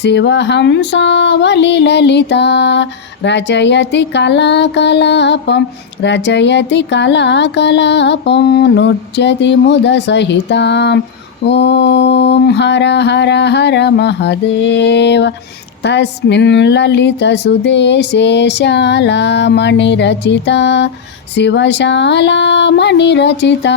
शिवहंसावलिललिता रचयति कलाकलापं रचयति कलाकलापं नृत्यति मुदसहिताम् ॐ हर हर हर महदेव तस्मिन् ललितसुदेशे शालामणिरचिता शिवशालामणिरचिता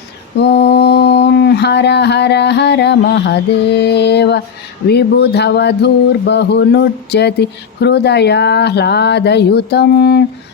ॐ हर हर हर महदेव विबुधवधूर्बहुनुच्यति हृदयाह्लादयुतं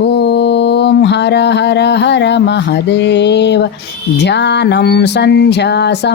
ॐ हर हर हर महदेव ध्यानं सन्ध्यासम्